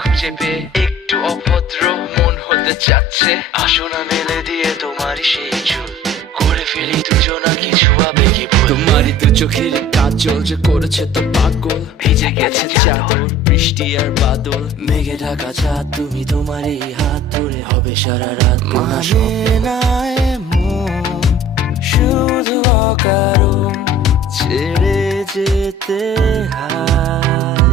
খুঁজে পেয়ে একটু অভদ্র মন হতে চাচ্ছে, আসো না মেলে দিয়ে তোমারই সেই চুল, করে ফেলি দুজনা কিছু আবেগী ভুল। তোমারই দু চোখের কাজল যে করেছে তো পাগল, ভিজে গেছে চাদর বৃষ্টি আর বাদল, মেঘে ঢাকা চাঁদ তুমি তোমার এই হাত ধরে হবে সারা রাত। মানে না এমন শুধু অকারণ ছেড়ে যেতে হয়।